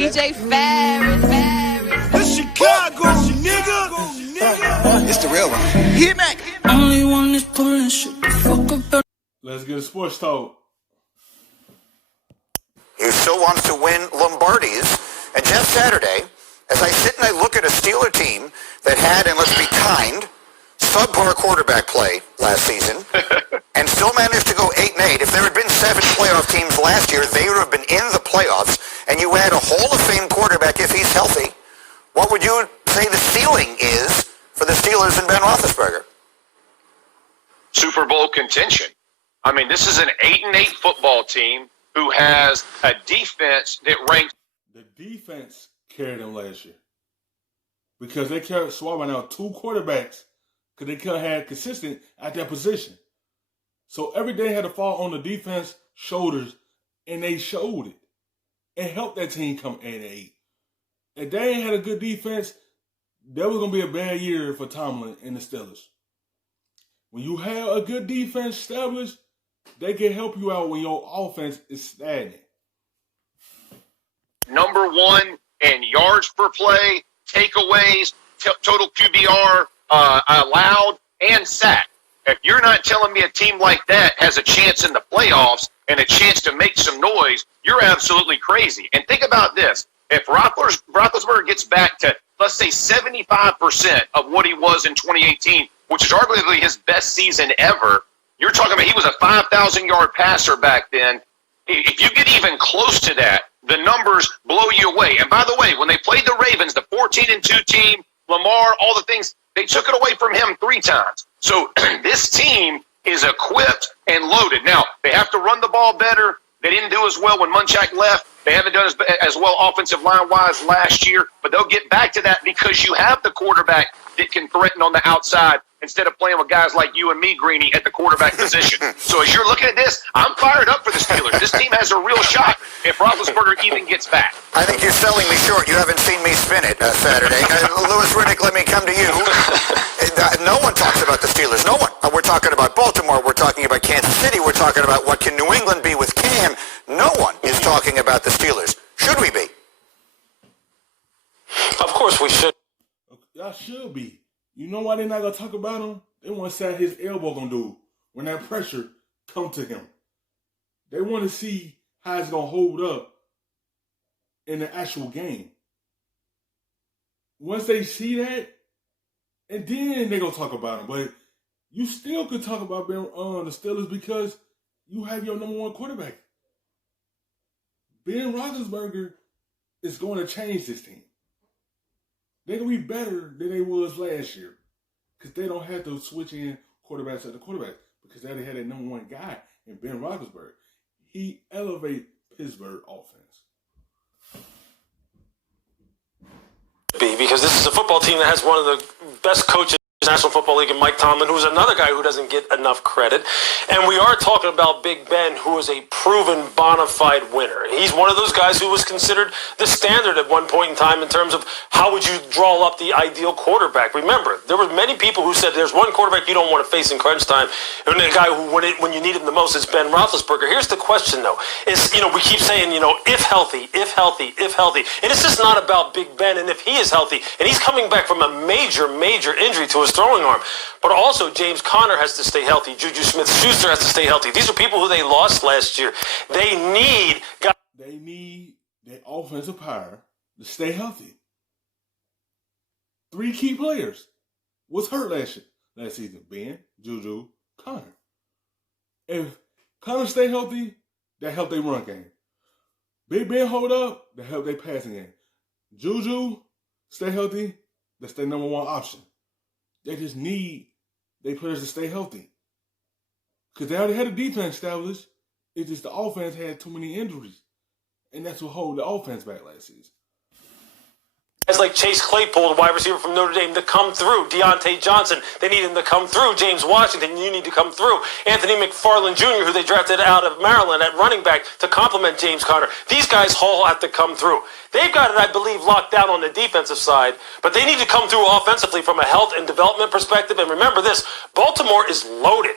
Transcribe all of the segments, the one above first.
DJ Ferris. The Chicago, nigga. It's the real one. Hit me. Only one is pulling shit the fuck up. Let's get a sports talk. He still wants to win Lombardies. And just Saturday, as I sit and I look at a Steeler team that had, and let's be kind, subpar quarterback play last season, and still managed to go 8-8. If there had been 7 playoff teams last year, they would have been in the playoffs, and you add a Hall of Fame quarterback if he's healthy. What would you say the ceiling is for the Steelers and Ben Roethlisberger? Super Bowl contention. I mean, this is an 8-8 football team who has a defense that ranks. The defense carried them last year because they carried swapping out 2 quarterbacks because they could have had consistent at that position. So every day had to fall on the defense shoulders, and they showed it. It helped that team come 8-8. If they ain't had a good defense, that was going to be a bad year for Tomlin and the Steelers. When you have a good defense established, they can help you out when your offense is stagnant. Number 1 in yards per play, takeaways, total QBR allowed, and sack. If you're not telling me a team like that has a chance in the playoffs and a chance to make some noise, you're absolutely crazy. And think about this. If Roethlisberger gets back to, let's say, 75% of what he was in 2018, which is arguably his best season ever, you're talking about he was a 5,000-yard passer back then. If you get even close to that, the numbers blow you away. And by the way, when they played the Ravens, the 14-2 team, Lamar, all the things, they took it away from him 3 times. So this team is equipped and loaded. Now, they have to run the ball better. They didn't do as well when Munchak left. They haven't done as well offensive line-wise last year, but they'll get back to that because you have the quarterback that can threaten on the outside instead of playing with guys like you and me, Greeny, at the quarterback position. So as you're looking at this, I'm fired up for the Steelers. This team has a real shot if Roethlisberger even gets back. I think you're selling me short. You haven't seen me spin it Saturday. Lewis Riddick, let me come to you. No one talks about the Steelers. No one. We're talking about Baltimore. We're talking about Kansas City. We're talking about what can New England be with Cam. No one is talking about the Steelers. Should we be? Of course we should. Y'all should be. You know why they're not going to talk about him? They want to see how his elbow going to do when that pressure come to him. They want to see how it's going to hold up in the actual game. Once they see that, and then they're going to talk about him. But you still could talk about the Steelers because you have your number 1 quarterback. Ben Roethlisberger is going to change this team. They're going to be better than they was last year because they don't have to switch in quarterbacks at the quarterback because they had a number 1 guy in Ben Roethlisberger. He elevated Pittsburgh offense. Because this is a football team that has one of the best coaches in the National Football League, and Mike Tomlin, who's another guy who doesn't get enough credit. And we are talking about Big Ben, who is a proven bona fide winner. He's one of those guys who was considered the standard at one point in time in terms of how would you draw up the ideal quarterback. Remember, there were many people who said there's one quarterback you don't want to face in crunch time, and the guy who, when you need him the most, is Ben Roethlisberger. Here's the question, though, is, we keep saying, if healthy. And it's just not about Big Ben and if he is healthy. And he's coming back from a major injury to his throwing arm. But also, James Conner has to stay healthy. Juju Smith-Schuster has to stay healthy. These are people who they lost last year. They need guys. They need their offensive power to stay healthy. 3 key players was hurt last season. Ben, Juju, Conner. If Conner stay healthy, that help their run game. Big Ben hold up, that help their passing game. Juju stay healthy, that's their number 1 option. They just need their players to stay healthy. Because they already had a defense established. It's just the offense had too many injuries. And that's what held the offense back last season. Guys like Chase Claypool, the wide receiver from Notre Dame, to come through. Deontay Johnson, they need him to come through. James Washington, you need to come through. Anthony McFarland Jr., who they drafted out of Maryland at running back to complement James Conner. These guys all have to come through. They've got it, I believe, locked down on the defensive side, but they need to come through offensively from a health and development perspective. And remember this, Baltimore is loaded.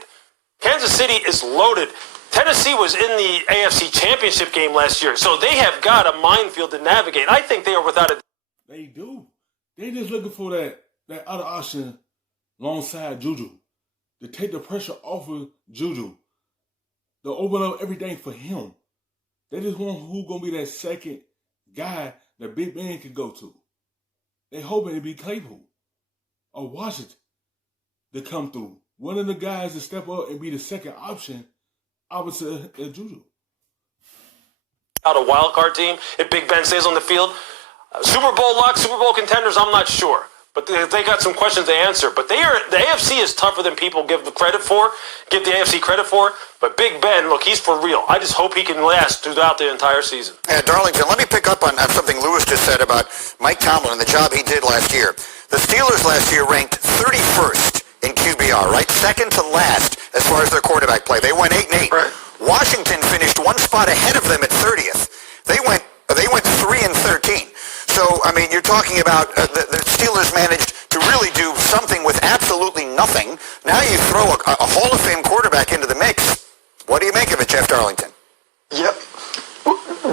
Kansas City is loaded. Tennessee was in the AFC Championship game last year, so they have got a minefield to navigate. I think they are without a... They do. They just looking for that other option alongside Juju to take the pressure off of Juju, to open up everything for him. They just want who's going to be that second guy that Big Ben can go to. They hoping to be Claypool or Washington to come through. One of the guys to step up and be the second option opposite of Juju. Out a wild card team if Big Ben stays on the field. Super Bowl luck, Super Bowl contenders, I'm not sure. But they got some questions to answer. But the AFC is tougher than people give the AFC credit for. But Big Ben, look, he's for real. I just hope he can last throughout the entire season. Yeah, Darlington, let me pick up on something Lewis just said about Mike Tomlin and the job he did last year. The Steelers last year ranked 31st in QBR, right? Second to last as far as their quarterback play. They went 8-8. Right. Washington finished one spot ahead of them at 30th. They went 3-13. So, I mean, you're talking about the Steelers managed to really do something with absolutely nothing. Now you throw a Hall of Fame quarterback into the mix. What do you make of it, Jeff Darlington? Yep.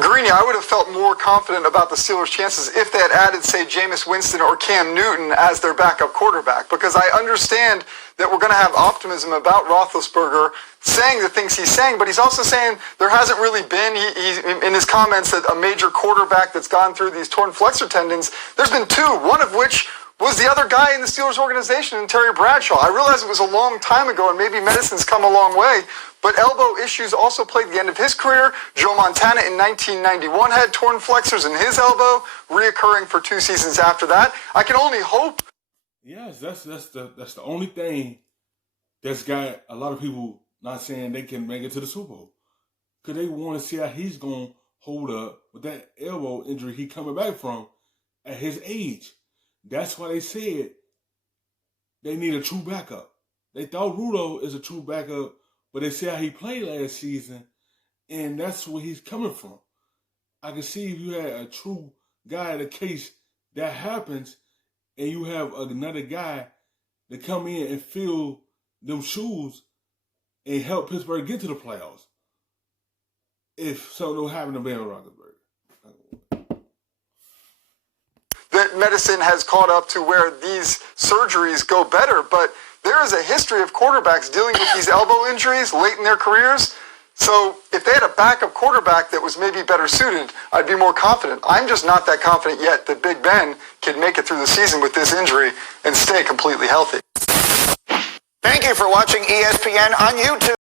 Greeny, I would have felt more confident about the Steelers' chances if they had added, say, Jameis Winston or Cam Newton as their backup quarterback, because I understand that we're going to have optimism about Roethlisberger saying the things he's saying, but he's also saying there hasn't really been, he's in his comments, that a major quarterback that's gone through these torn flexor tendons. There's been two, one of which was the other guy in the Steelers organization, Terry Bradshaw. I realize it was a long time ago, and maybe medicine's come a long way, but elbow issues also plagued the end of his career. Joe Montana in 1991 had torn flexors in his elbow, reoccurring for 2 seasons after that. I can only hope. Yes, that's the only thing that's got a lot of people not saying they can make it to the Super Bowl, because they want to see how he's going to hold up with that elbow injury he coming back from at his age. That's why they said they need a true backup. They thought Rudo is a true backup, but they see how he played last season, and that's where he's coming from. I can see if you had a true guy in the case that happens, and you have another guy to come in and fill them shoes and help Pittsburgh get to the playoffs. If something will happen to Ben Roethlisberger. That medicine has caught up to where these surgeries go better, but there is a history of quarterbacks dealing with these elbow injuries late in their careers. So if they had a backup quarterback that was maybe better suited, I'd be more confident. I'm just not that confident yet that Big Ben can make it through the season with this injury and stay completely healthy. Thank you for watching ESPN on YouTube.